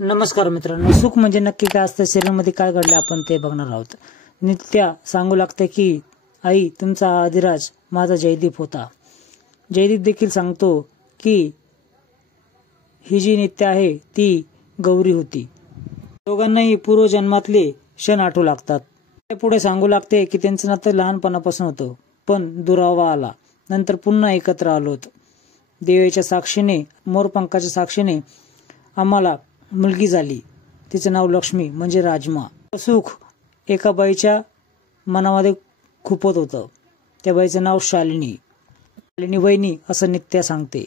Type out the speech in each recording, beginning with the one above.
नमस्कार मित्रांनो, सुख म्हणजे नक्की काय असतं, शरीरामध्ये काय घडले आपण ते बघणार आहोत. नित्या सांगू लागते की आई, तुमचा आदिराज माझा जयदीप होता. जयदीप देखील सांगतो की ही जी नित्या आहे ती गौरी होती. दोघांनाही पूर्वजन्मातले क्षण आठवू लागतात. ते पुढे सांगू लागते की त्यांचं नातं लहानपणापासून होतं, पण दुरावा आला. नंतर पुन्हा एकत्र आलोत. देवाच्या साक्षीने, मोरपंखाच्या साक्षीने आम्हाला मुलगी झाली. तिचं नाव लक्ष्मी म्हणजे राजमा. सुख एका बाईच्या मनामध्ये खुपत होतं. त्या बाईचं नाव शालिनी. शालिनी वहिनी असं नित्या सांगते.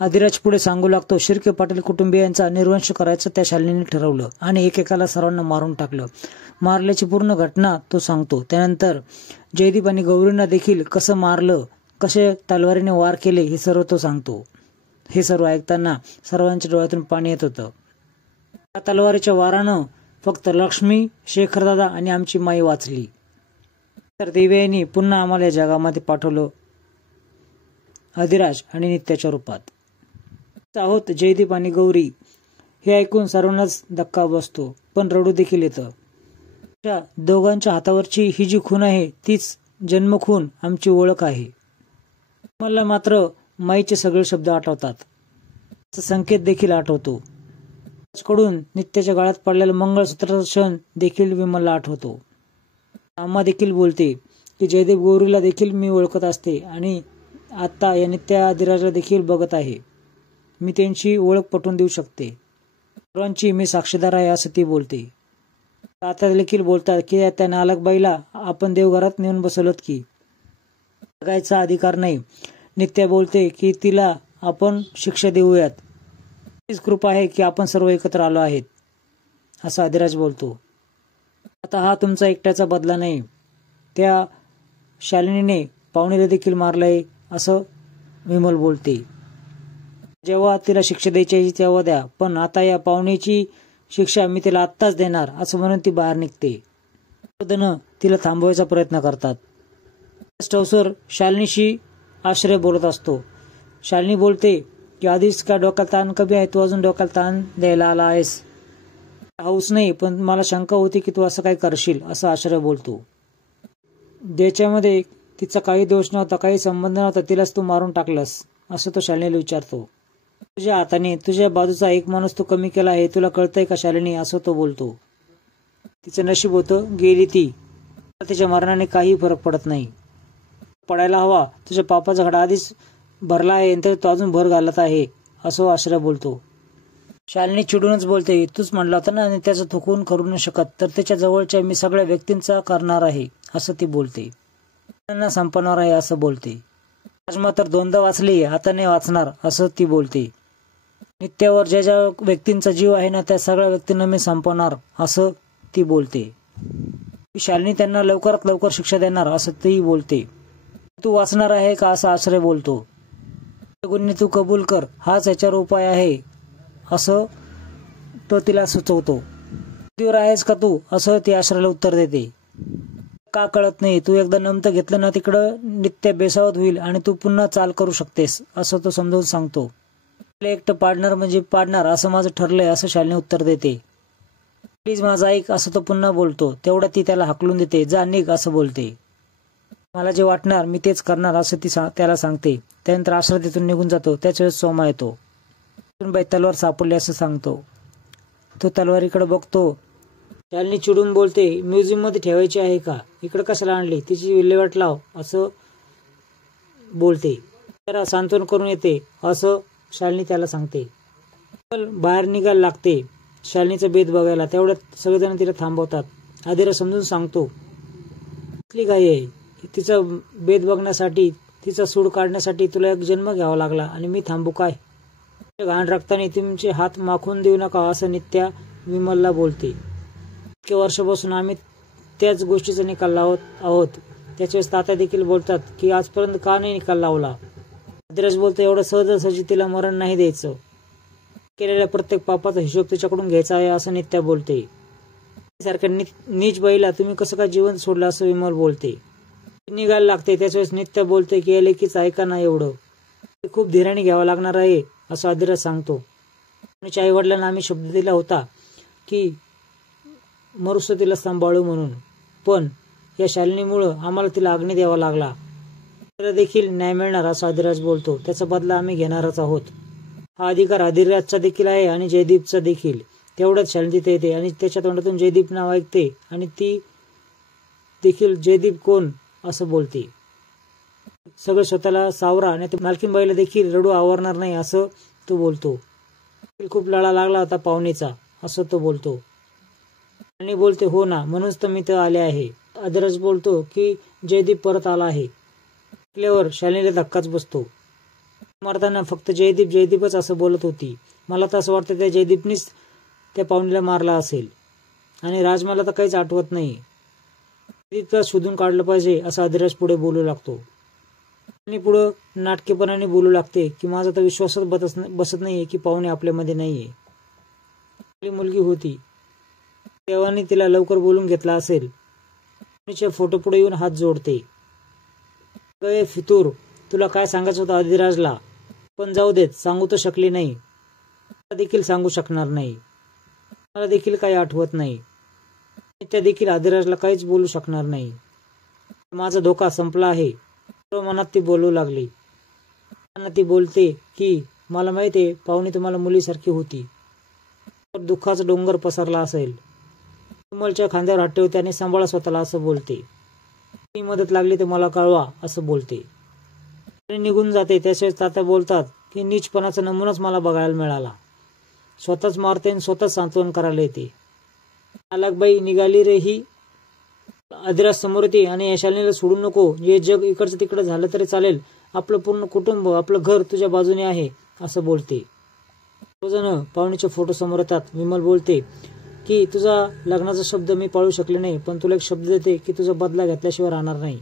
आदिराज पुढे सांगू लागतो, शिर्के पाटील कुटुंबियांचा निर्वंश करायचं त्या शालिनीने ठरवलं आणि एकेकाला सर्वांना मारून टाकलं. मारल्याची पूर्ण घटना तो सांगतो. त्यानंतर जयदीप आणि गौरींना देखील कसं मारलं, कसे तलवारीने वार केले हे सर्व तो सांगतो. हे सर्व ऐकताना सर्वांच्या डोळ्यातून पाणी येत होतं. त्या तलवारीच्या वारानं फक्त लक्ष्मी, शेखरदादा आणि आमची माई वाचली. तर देवयानी पुन्हा आम्हाला या जगामध्ये पाठवलं, अधिराज आणि नित्याच्या रूपात. आहोत जयदीप आणि गौरी. हे ऐकून सर्वांनाच धक्का बसतो, पण रडू देखील येतं. त्या दोघांच्या हातावरची ही जी खून आहे तीच जन्मखून आमची ओळख आहे. मला मात्र माईचे सगळे शब्द आठवतात. संकेत देखील आठवतो. कडून नित्याच्या गळ्यात पडलेलं मंगळसूत्राचा क्षण देखील विमलला आठवतो. आम्हा देखील बोलते की जयदेव गौरीला देखील मी ओळखत असते आणि आता या नित्या अधिराजला देखील बघत आहे. मी त्यांची ओळख पटवून देऊ शकते. सर्वांची मी साक्षीदार आहे असं ती बोलते. आता देखील बोलतात की त्या नालक बाईला आपण देवघरात नेऊन बसवलत की जगायचा अधिकार नाही. नित्या बोलते की तिला आपण शिक्षा देऊयात. तीच कृपा आहे की आपण सर्व एकत्र आलो आहेत असं अधिराज बोलतो. आता हा तुमचा एकट्याचा बदला नाही, त्या शालिनीने पाहुणीला देखील मारलंय असं विमल बोलते. जेव्हा तिला शिक्षा द्यायची आहे तेव्हा द्या, पण आता या पाहुणीची शिक्षा मी तिला आत्ताच देणार असं म्हणून ती बाहेर निघते. तिला थांबवायचा प्रयत्न करतात. स्टवसर शालिनीशी आश्रय बोलत असतो. शालिनी बोलते की आधीच का डोक्याला ताण कमी आहे, तू अजून डोक्याला ताण द्यायला आला आहेस. हाऊस नाही, पण मला शंका होती की तू असं काय करशील असं आश्रय बोलतो. ज्याच्यामध्ये तिचा काही दोष नव्हता, काही संबंध नव्हता, तिलाच तू मारून टाकलंस असं तो शालिनीला विचारतो. तुझ्या हाताने तुझ्या बाजूचा एक माणूस तू कमी केला आहे, तुला कळतंय का शालिनी असं तो बोलतो. तिचं नशीब होतं, गेली ती. तिच्या मरणाने काही फरक पडत नाही. पडायला हवा, तुझ्या पापाचा घडा आधीच भरला आहे तर तो अजून भर घालत आहे असं आश्रय बोलतो. शालिनी चिडूनच बोलते, तूच म्हणला होता ना त्याचं थुकून करू न शकत, तर त्याच्या जवळच्या मी सगळ्या व्यक्तींचा करणार आहे असं ती बोलते. त्यांना संपवणार आहे असं बोलते. राजमा तर दोनदा वाचली, आता नाही वाचणार असं ती बोलते. नित्यावर ज्या ज्या व्यक्तींचा जीव आहे ना त्या सगळ्या व्यक्तींना मी संपवणार असं ती बोलते. शालिनी त्यांना लवकरात लवकर शिक्षा देणार असं ती बोलते. तू वाचणार आहे का असा आश्रय बोलतो. गुन्हे तू कबूल कर, हाच याच्यावर उपाय आहे असं तो तिला सुचवतो. तीवर आहेस का तू असं ती आश्रयाला उत्तर देते. का कळत नाही, तू एकदा नमत घेतलं ना तिकडं नित्य बेसावत होईल आणि तू पुन्हा चाल करू शकतेस असं तो समजावून सांगतो. एकटं पाडणार म्हणजे पाडणार असं माझं ठरलंय असं शालिनी उत्तर देते. प्लीज माझं ऐक असं तो पुन्हा बोलतो. तेवढं ती त्याला हाकलून देते. जा निघ असं बोलते. मला जे वाटणार मी तेच करणार असं ती त्याला सांगते. त्यानंतर आश्रय तिथून निघून जातो. त्याच वेळेस सोमा येतो. बाई तलवार सापडली असं सांगतो. तो तलवारीकडे बघतो. शालिनी चिडून बोलते, म्युझियम मध्ये ठेवायची आहे का, इकडे कशाला आणली, तिची विल्हेवाट लाव असं बोलते. त्याला सांत्वन करून येते असं शालिनी त्याला सांगते. बाहेर निघायला लागते शालिनीचा बेत बघायला. तेवढ्यात सगळेजण तिला थांबवतात. आदिरा समजून सांगतो, इतकी घाई आहे, तिचा बेत बघण्यासाठी, तिचा सूड काढण्यासाठी तुला एक जन्म घ्यावा लागला आणि मी थांबू काय. घाण रक्ताने तुमचे हात माखून देऊ नका असं नित्या विमलला बोलते. इतके वर्षापासून आम्ही त्याच गोष्टीचा निकाल लावत आहोत. त्याच्यावेळेस तात्या देखील बोलतात की आजपर्यंत का नाही निकाल लावला. अधिराज बोलतो, एवढं सहजासहजी तिला मरण नाही द्यायचं. केलेल्या प्रत्येक पापाचा हिशोब तिच्याकडून घ्यायचा आहे असं नित्या बोलते. सारख्या नीच बाईला तुम्ही कसं काय जिवंत सोडलं असं विमल बोलते. निघायला लागते. त्याच वेळेस नित्या बोलते की लेकीच ऐका ना, एवढं खूप धीराने घ्यावं लागणार आहे असं अधिराज सांगतो. आणि आई वडिलांना आम्ही शब्द दिला होता की मरुस्त तिला सांभाळू म्हणून, पण या शालिनीमुळे आम्हाला तिला अग्नी द्यावा लागला. तिला देखील न्याय मिळणार असं अधिराज बोलतो. त्याचा बदला आम्ही घेणारच आहोत. हा अधिकार अधिराजचा देखील आहे आणि जयदीपचा देखील. तेवढ्यात शालिनी तिथे येते आणि त्याच्या तोंडातून जयदीप नाव ऐकते आणि ती देखील जयदीप कोण असं बोलते. सगळं स्वतःला सावरा आणि मालकीनबाईला देखील रडू आवरणार नाही असं तो बोलतो. खूप लळा लागला होता पाहुणेचा असं तो बोलतो. आणि बोलते हो ना, म्हणूनच तर मी तर आले आहे. अधिराज बोलतो की जयदीप परत आला आहे. ऐकल्यावर शालिनीला धक्काच बसतो. मारताना फक्त जयदीप जयदीपच असं बोलत होती. मला तर असं वाटतं त्या जयदीपनीच त्या पाहुणीला मारला असेल आणि राज मला तर काहीच आठवत नाही. जयदीपला शोधून काढलं पाहिजे असं अधिराज पुढे बोलू लागतो. आणि पुढे नाटकेपणाने बोलू लागते की माझा तर विश्वासच बसत नाहीये की पाहुणे आपल्यामध्ये नाहीये. आपली मुलगी होती, देवाने तिला लवकर बोलून घेतला असेल. फोटो पुढे येऊन हात जोडते. गए फितूर, तुला काय सांगायचं होतं अधिराजला, पण जाऊ देत, सांगू तर शकली नाही. मला देखील सांगू शकणार नाही. मला देखील काही आठवत नाही. त्या देखील अधिराजला काहीच बोलू शकणार नाही. माझा धोका संपला आहे मनात ती बोलू लागली. ती बोलते की मला माहित आहे पाहुणी तुम्हाला मुलीसारखी होती, तर दुःखाचा डोंगर पसरला असेल. कोमलच्या खांद्यावर हात ठेवते आणि सांभाळा स्वतःला असं बोलते. ती मदत लागली तर मला कळवा असं बोलते. निघून जाते. त्याशिवाय तात्या बोलतात की नीचपणाचा नमुनाच मला बघायला मिळाला. स्वतःच मारते आणि स्वतःच सांत्वन करायला येते. नालायकबाई निघाली रे ही. अधिराज समोर येते आणि या शालिनीला सोडू नको. हे जग इकडचं तिकडं झालं तरी चालेल, आपलं पूर्ण कुटुंब आपलं घर तुझ्या बाजूने आहे असं बोलते. सर्वजण पाहुणीचे फोटो समोर येतात. विमल बोलते की तुझा लग्नाचा शब्द मी पाळू शकले नाही, पण तुला एक शब्द देते की तुझा बदला घेतल्याशिवाय राहणार नाही.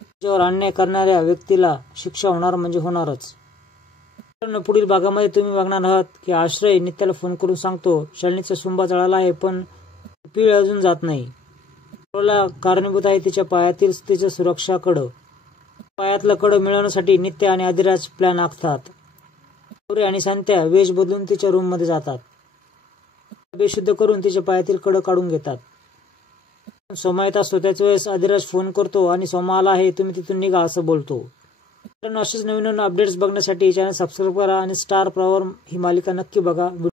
तुझ्यावर अन्याय करणाऱ्या व्यक्तीला शिक्षा होणार म्हणजे होणारच. पुढील भागामध्ये तुम्ही बघणार आहात की आश्रय नित्याला फोन करून सांगतो शालिनीचा सुंबा जळाला आहे, पण पीळ अजून जात नाही. कारणीभूत आहे तिच्या पायातील तिच्या सुरक्षाकडं. पायातलं कडं मिळवण्यासाठी नित्य आणि अधिराज प्लॅन आखतात. गौरी आणि संत्या वेश बदलून तिच्या रूम मध्ये जातात. बेशुद्ध करून तिच्या पायातील कडं काढून घेतात. सोमा येत असतो त्याच वेळेस अधिराज फोन करतो आणि सोमा आला आहे, तुम्ही तिथून निघा असं बोलतो. असेच नवीन अपडेट्स बघण्यासाठी चॅनल सबस्क्राईब करा आणि स्टार प्रॉवर ही मालिका नक्की बघा.